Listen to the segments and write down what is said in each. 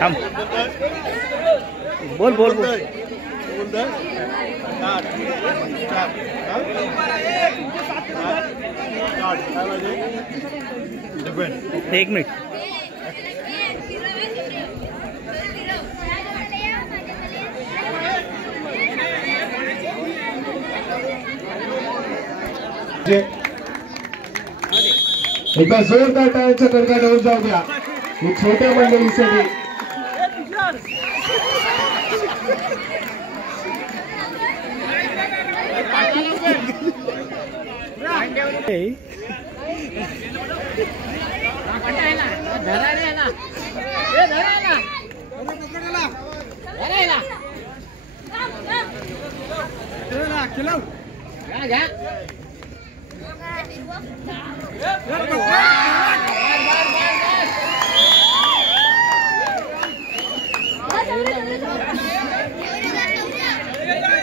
थांब बोल बोल बोल एक मिनिट एकदा जोरदार टाळ्यांचा कडका देऊन जाऊ द्या छोट्या मंडळीसाठी.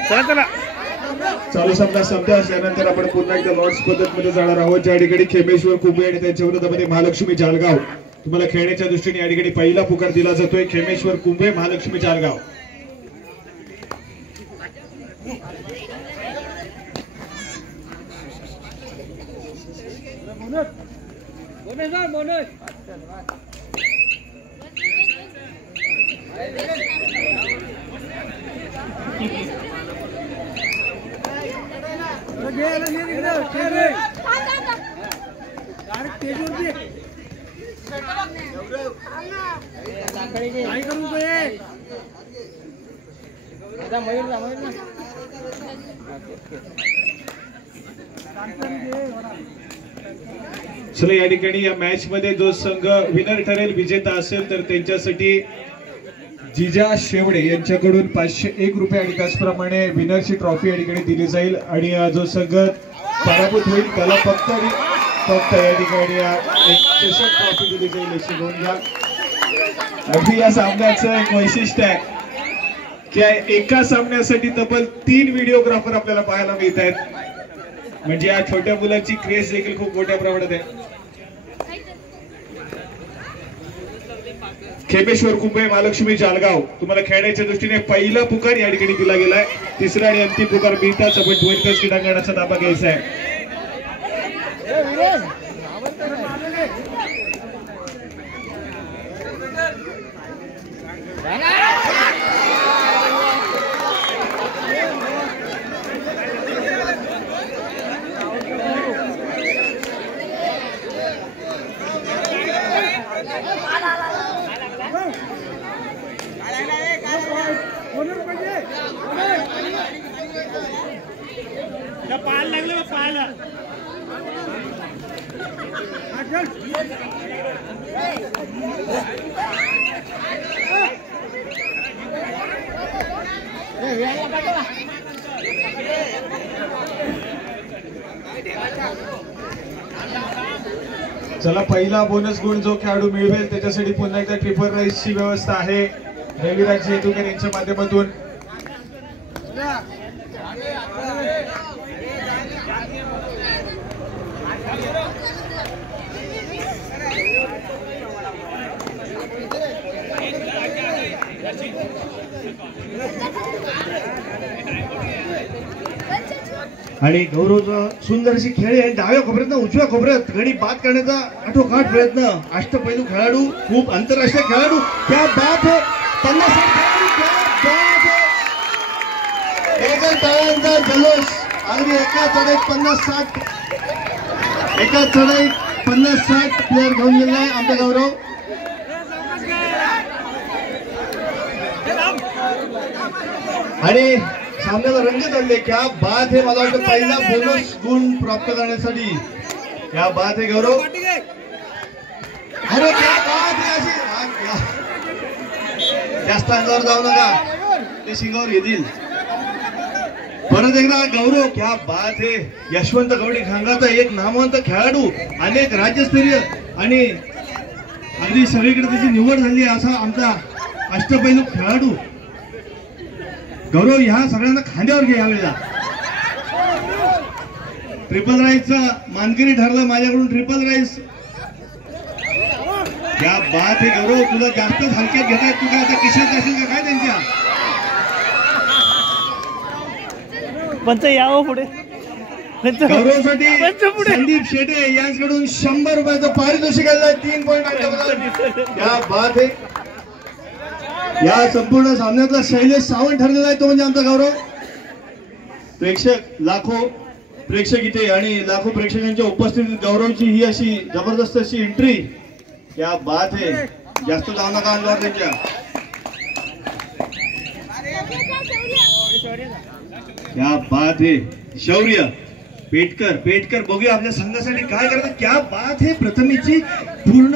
चला चला चालू सामना संपल्यास यानंतर आपण पुन्हा एकदा लॉर्ड्स पद्धतीमध्ये जाणार आहोत. ज्या ठिकाणी खेमेश्वर कुंभे आणि त्यांच्या विरोधामध्ये महालक्ष्मी जालगाव. तुम्हाला खेळण्याच्या दृष्टीने या ठिकाणी पहिला पुकार दिला जातोय. खेमेश्वर कुंभे महालक्ष्मी जालगाव. चला या ठिकाणी या मॅच मध्ये जो संघ विनर ठरेल विजेता असेल तर त्यांच्यासाठी जिजा शेवडे यांच्याकडून 501 रुपये आणि त्याचप्रमाणे विनरची ट्रॉफी या ठिकाणी दिली जाईल. आणि जो संघ पराभूत होईल त्याला फक्त या ठिकाणी एक चषक ट्रॉफी दिली जाईल. याची नोंद घ्या. अगदी या सामन्याचं एक वैशिष्ट्य आहे की एका सामन्यासाठी तब्बल 3 व्हिडिओग्राफर आपल्याला पाहायला मिळत आहेत. म्हणजे या छोट्या मुलांची क्रेज देखील खूप मोठ्या प्रमाणात आहे. खेमेश्वर कुंभे महालक्ष्मी जालगाव. तुम्हाला खेळण्याच्या दृष्टीने पहिला पुकार या ठिकाणी दिला गेलाय. तिसरा आणि अंतिम पुकार मिळताच आपण ध्वनिकच क्रीडांगणाचा ताबा घ्यायचा आहे. चला पहिला बोनस गुण जो खेळाडू मिळवेल त्याच्यासाठी पुन्हा एकदा ट्रिपल राईसची व्यवस्था आहे रविराज जेतुकर यांच्या माध्यमातून. आणि गौरव सुंदरशी खेळ आहे. डाव्या खोबऱ्यात उजव्या खोबऱ्यात गडी बाद करण्याचा आठोकाठ प्रयत्न. अष्टपैलू खेळाडू खूप आंतरराष्ट्रीय खेळाडू क्या बात है. 50 एका टाळ्यांचा जल्लोष. अगदी एका चढाईत 50-60 एका चढाईत 50-60 प्लेअर घेऊन गेले आहे आमचे गौरव. आणि सामन्याला रंग चालले. क्या बात है. मला वाटतं पहिला बोनस गुण प्राप्त करण्यासाठी क्या बात है गौरव. अरे क्या बात है. अशी जास्त अंगावर जाऊ नका ते शिंगावर येतील. परत एकदा गौरव क्या बात है. यशवंत गवडी खांगाचा एक नामवंत खेळाडू अनेक राज्यस्तरीय आणि अगदी सगळीकडे त्याची निवड झाली असा आमचा अष्टपैलू खेळाडू गौरव. ह्या सगळ्यांना खांद्यावर घ्या यावेळेला. ट्रिपल राईसचा मानकरी ठरलं माझ्याकडून ट्रिपल राईस. क्या बात आहे गौरव, तुला जास्तच हलक्यात घेतायत. तू काय आता किशात असेल का काय त्यांच्या? पंच यावं पुढे. गौरवसाठी संदीप शेटे यांच्याकडून 100 रुपयाचं पारितोषिक आलं. 3 पॉईंट. क्या बात आहे. या संपूर्ण सामन्यातला शैलेश सावंत ठरलेला आहे तो म्हणजे आमचा गौरव. प्रेक्षक लाखो प्रेक्षक इथे आणि लाखो प्रेक्षकांच्या उपस्थितीत गौरवची ही अशी जबरदस्त अशी एंट्री. क्या बात आहे. जास्त जाऊ नका अंगावर त्यांच्या. क्या बात आहे. शौर्य पेटकर बघूया आपल्या संघासाठी काय करतात. क्या बात आहे. प्रथमेशची पूर्ण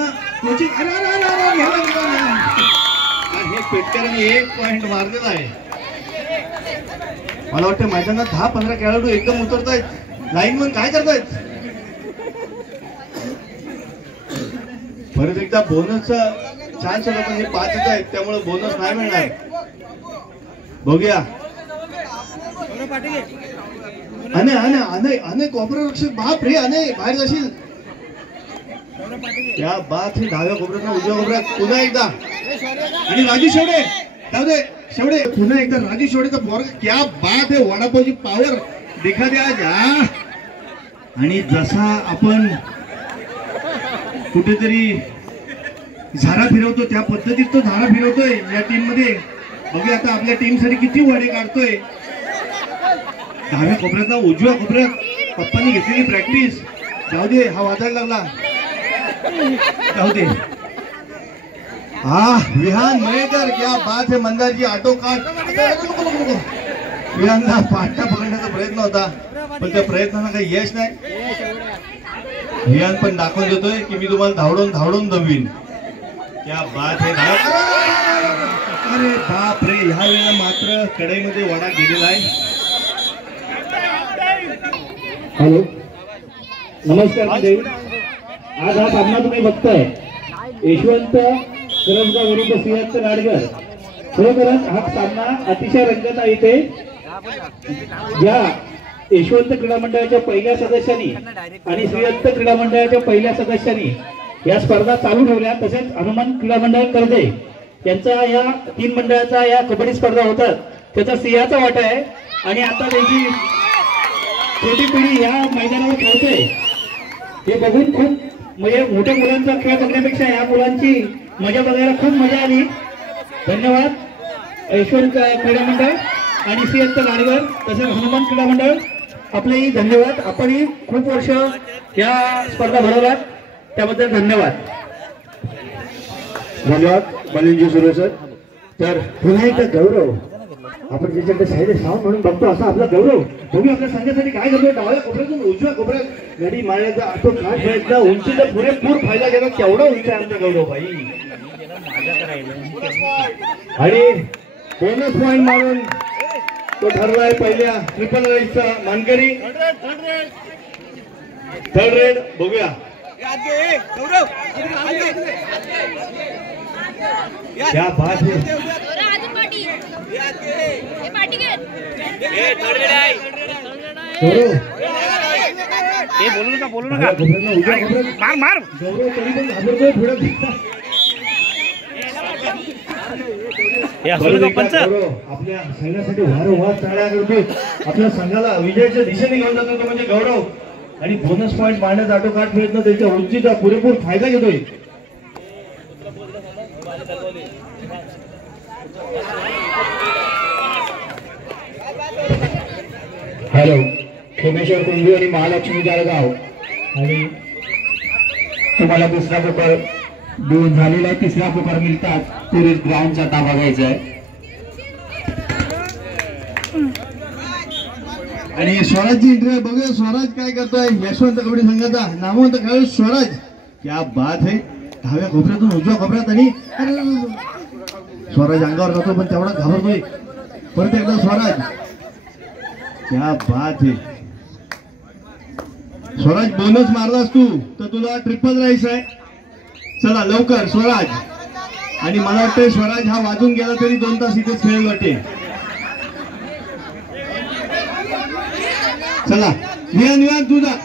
हे पेटकरांनी 1 पॉइंट मारलेला आहे. मला वाटतं मैदानात 10-15 खेळाडू एकदम उतरतायत. लाईनमन काय करतायत. परत एकदा बोनसचा चान्स होता पण हे 5 येत आहेत त्यामुळे बोनस नाही मिळणार. बघूया. अने कॉपरा रक्षक. बाप रे अने बाहेर जाशील. क्या बात आहे. डाव्या कोपऱ्यात उजव्या कोपऱ्यात पुन्हा एकदा आणि राजू शेवडे. जाऊ दे शेवडे. पुन्हा एकदा राजू शेवडेचा बॉल. क्या बात आहे. वडापावची पॉवर देखा द्या जा. आणि जसा आपण कुठेतरी झाडा फिरवतो त्या पद्धतीत तो झाडा फिरवतोय या टीम मध्ये. बघूया आता आपल्या टीम साठी किती वडे काढतोय. डाव्या कोपऱ्यातला उजव्या कोपऱ्यात पप्पांनी घेतलेली प्रॅक्टिस. जाऊ दे हा वाजायला लागला. जाऊ दे. विहान मयेकर. क्या बात आहे. मंदारजी ऑटो काट. विहानला पाठा पकडण्याचा प्रयत्न होता पण त्या प्रयत्नाला काही यश नाही. विहान पण दाखवून देतोय की मी तुम्हाला धावडून दमवीन. क्या बात आहे. अरे बाप रे. ह्या वेळेला मात्र कढईमध्ये वडा गेलेला आहे. हॅलो नमस्कार मंडळी. आज हा सामना तुम्ही बघताय यशवंत करंजगाव विरुद्ध सिंहस्थ लाडगर. खरोखरच हा सामना अतिशय रंगत आहे. इथे या यशवंत क्रीडा मंडळाच्या पहिल्या सदस्यांनी आणि सिंहस्थ क्रीडा मंडळाच्या पहिल्या सदस्यांनी या स्पर्धा चालू ठेवल्या. तसेच हनुमान क्रीडा मंडळ कर्जे यांचा या 3 मंडळाचा या कबड्डी स्पर्धा होतात त्याचा सिंहाचा वाटा आहे. आणि आता त्यांची छोटी पिढी या मैदानावर खेळते हे बघून खूप म्हणजे मोठ्या मुलांचा खेळ बघण्यापेक्षा या मुलांची मजा बघायला खूप मजा आली. धन्यवाद यशवंत क्रीडा मंडळ आणि सिंहस्थ लाडगर तसेच हनुमान क्रीडा मंडळ आपलेही धन्यवाद. आपणही खूप वर्ष या स्पर्धा भरवलात त्याबद्दल धन्यवाद. बलिंजी सुरू सर. तर पुन्हा एकदा गौरव आपण ज्याच्याकडे साईड सावंत म्हणून बघतो असा आपला गौरव. बघूया आपल्या संघासाठी काय करतो. डाव्या कोपऱ्यातून उजव्या कोपऱ्यात गडी मारण्याचा आटो काट प्रयत्न. उंचीचा पुरेपूर फायदा घेणं केवढा उंच आहे आमचा गौरव भाई. आणि बोनस पॉइंट मारून तो ठरलाय पहिल्या ट्रिपल राईडचा मानकरी. थर्ड रेड बघूया. क्या बात है. बोलू नका मार गौरव तरी पण घाबरतोय पुढे. आपल्या सैन्यासाठी वारंवार टाळ्या करतोय. आपल्या संघाला विजयाच्या दिशेने घेऊन जातो तो म्हणजे गौरव. आणि बोनस पॉइंट मारण्याचा आटोकाट प्रयत्न त्यांच्या उंचीचा पुरेपूर फायदा घेतोय. हॅलो सोमेश्वर कुंभी आणि महालक्ष्मी जळगाव. आणि तुम्हाला दुसरा पेपर दोन झालेला आहे. तिसरा पेपर मिळतात. टुरिस्ट ग्राउंडचा ताबा घ्यायचा आहे. आणि स्वराजची इंटरव्ह्यू बघूया. स्वराज काय करतोय. यशवंत कबड्डी संघाचा नामवंत खेळाडू स्वराज. क्या बात आहे. डाव्या कोपऱ्यातून उजव्या कोपऱ्यात आणि स्वराज अंगावर जातो पण तेवढा घाबरतोय. परत एकदा स्वराज. क्या बात आहे. स्वराज बोनस मारलास तू तर तुला ट्रिपल राईस आहे. चला लवकर स्वराज. आणि मला वाटतं स्वराज हा वाजून गेला तरी 2 तास इथेच खेळेल वाटते. चला निवांत तुझा.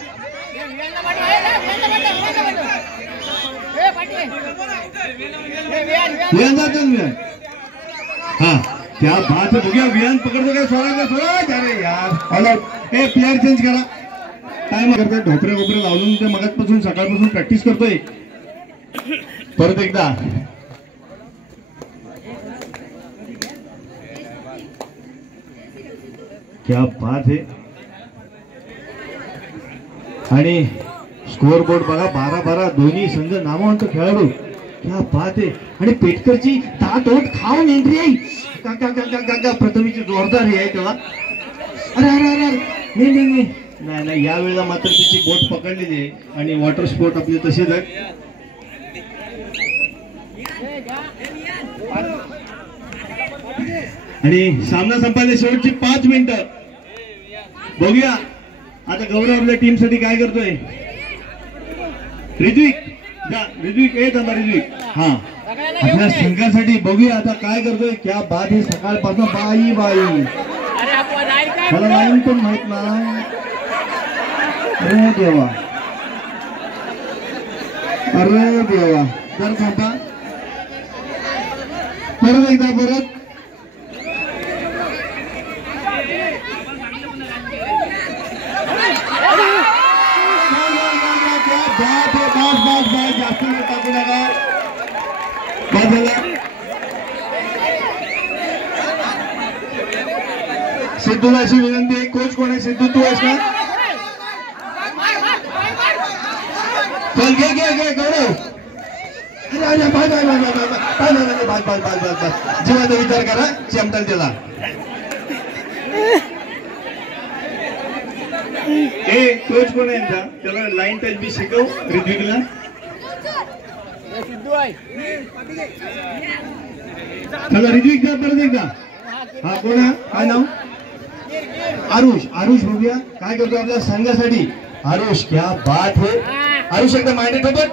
विहान जातो विहान. हा क्या बात है. बघूया विहान पकडतो काय. स्वराज अरे यार ऑल आउट. ए प्लेअर चेंज करा. टाइम करतोय. ढोपरे लावून ते मगाचपासून सकाळपासून प्रॅक्टिस करतोय. परत एकदा क्या बात है. आणि स्कोअर बोर्ड बघा 12-12 दोन्ही संघ नामवंत खेळाडू. क्या बात आहे. आणि पेटकरची ताटोट खाऊन एंट्री आहे. का प्रथमेची जोरदार हे आहे तेव्हा. अरे अरे अरे नाही या वेळेला मात्र तिची बोट पकडलेली आहे. आणि वॉटर स्पोर्ट आपले तसेच आहे. आणि सामना संपायला शेवटची 5 मिनिटं. बघूया आता गौरव आपल्या टीम साठी काय करतोय. ऋत्विक ए थांबा ऋत्विक. हा आपल्या संघासाठी बघूया आता काय करतोय. क्या बात आहे. सकाळपासून बाई मला लाईन पण माहित नाही. अरे देवा तर थांबा परत एकदा परत. जास्त वेळ टाकू नका. सिद्धूला अशी विनंती आहे. कोच कोण आहे. सिद्धू तू आहेस का. चल घे गौरव. जीवाचा विचार करा. चमटल त्याला. ए कोच कोण आहे यांचा. त्याला लाईन टच बी शिकव ऋत्विकला. चला ऋत्विक जा परत एकदा. हा कोण आहे. काय नाव. आरुष बघूया काय करतो आपल्या संघासाठी. आरुष क्या बात है. आरुष एकदा मांडे ठोपट.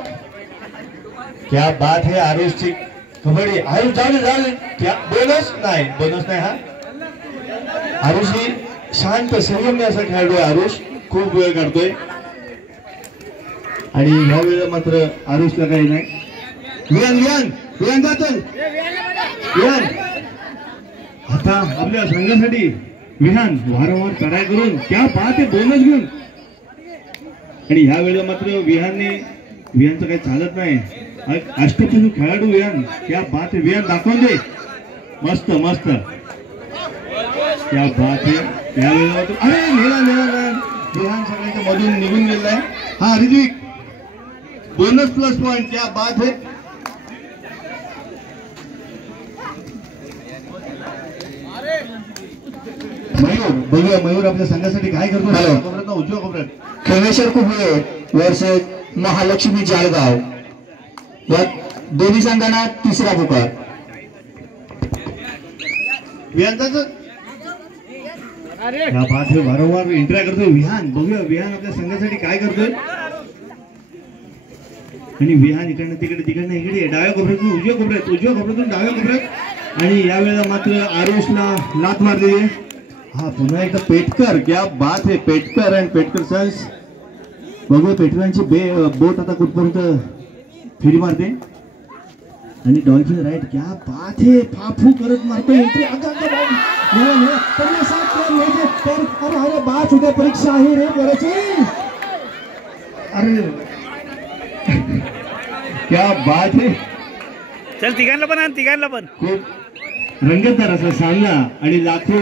क्या बात है. आरुषची कबड्डी. आरुष जाऊ क्या बोनस नाही हा. आरुष ही शांत संयमी असा खेळाडू आहे. आरुष खूप वेळ काढतोय. आणि ह्या वेळेला मात्र आरुषला काही नाही. विहान जातल. विहान आता आपल्या संघासाठी विहान वारंवार चढाई करून क्या बात आहे. बोनस घेऊन. आणि ह्या वेळेला मात्र विहानचं काही चालत नाही. अष्टपैलू खेळाडू विहान. क्या बात आहे. विहान दाखवून दे. मस्त क्या बात आहे. या वेळेला मात्र अरे नेला विहान सगळ्यांच्या मधून निघून गेलाय. हा ऋत्विक बोनस प्लस पॉइंट. क्या बात है. मयूर आपल्या संघासाठी काय करतो. उजव्या कोपऱ्यात खेमेश्वर कुबळे वर्सेस महालक्ष्मी जाळगाव. या दोन्ही संघांना तिसरा पुकार. वारंवार एंट्री करतोय विहान. बघूया विहान आपल्या संघासाठी काय करतोय. आणि विहान इकडनं तिकडनं इकडे डाव्या कोपऱ्यातून उजव्या कोपऱ्यातून डाव्या कोपऱ्यात. आणि यावेळेला मात्र आरुषला लात मारली. हा पुन्हा एकदा पेटकर. क्या बात है. पेटकर आणि पेटकर सन्स. बघूया पेटकरांची बोट आता कुठपर्यंत फिरी मारते. आणि डॉल्फिन राईट. क्या बात है. फाफू करत मारतो एंट्री. अरे बात उद्या परीक्षा आहे रे करायची. अरे क्या बात है. चल तिघांना पण खूप रंगतदार असा सामना आणि लाखो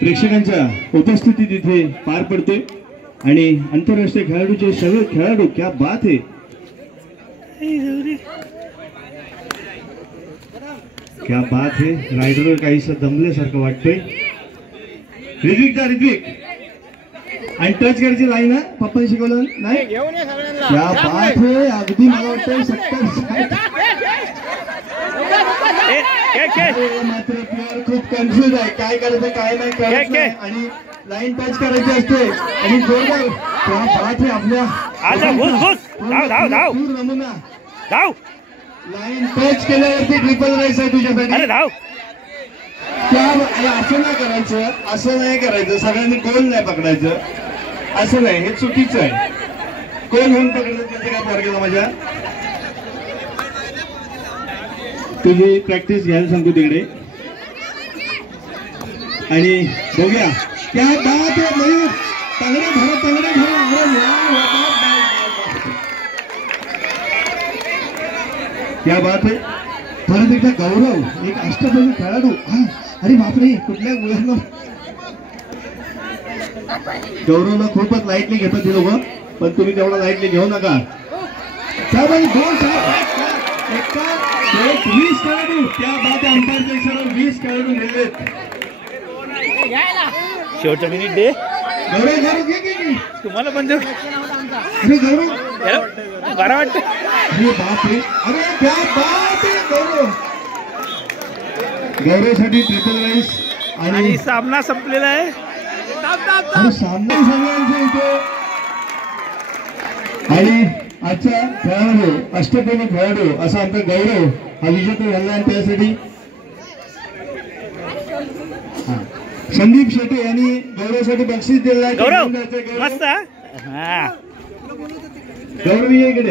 प्रेक्षकांच्या उपस्थितीत इथे पार पडते. आणि आंतरराष्ट्रीय खेळाडूचे सगळे खेळाडू. क्या बात है. क्या बात है. रायडरवर काहीसं दमल्यासारखं वाटतंय. ऋत्विक आणि टच करायची लाईन आहे. पप्पाने शिकवलं नाही. क्या बात है. अगदी मला वाटतंय 70 मात्र प्लेअर खूप कन्फ्युज आहे. काय करायचं काय नाही कळत. आणि लाईन टच करायची असते. आणि जोरदार क्या बात है. आपल्या नमुना लाईन टच केल्यावरती ट्रिपल राईस आहे तुझ्यासाठी. असं नाही करायचं. सगळ्यांनी गोल नाही पकडायचं. असं नाही. हे चुकीचं आहे. गोल होऊन पकडलं त्याचं काय फरक आहे माझ्या. तुझी प्रॅक्टिस घ्यायला सांगतो तिकडे. आणि बघूया क्या बात आहे मयूर, तगडे धरा तगडे धरा. अरे क्या बात आहे. परत एकदा गौरव, एक अष्टपैलू खेळाडू. अरे बापरे, कुठल्या मुलांना गौरवला खूपच लाईटली घेतात ते लोक, पण तुम्ही तेवढा लाईटली घेऊ नका. त्यामध्ये 20 खेळाडू, त्या बाद अंपायरच्या इशारा 20 खेळाडू गेलेत. शेवटचा मिनिट दे गौरव गौरव घे तुम्हाला पण देऊ. अरे गौरव बरं वाटतं. अरे बापरे, अरे क्या बात आहे गौरव. गौरवसाठी ट्रिपल राईस आणि सामना संपलेला आहे. आणि सामना सगळ्यांच्या इथे. आणि आजच्या खेळाडू अष्टपैलू खेळाडू असा आमचा गौरव हा विजेता झाला. आणि त्यासाठी संदीप शेटे यांनी गौरवसाठी बक्षीस दिलेलं आहे. गौरव मस्त. हा गौरव इकडे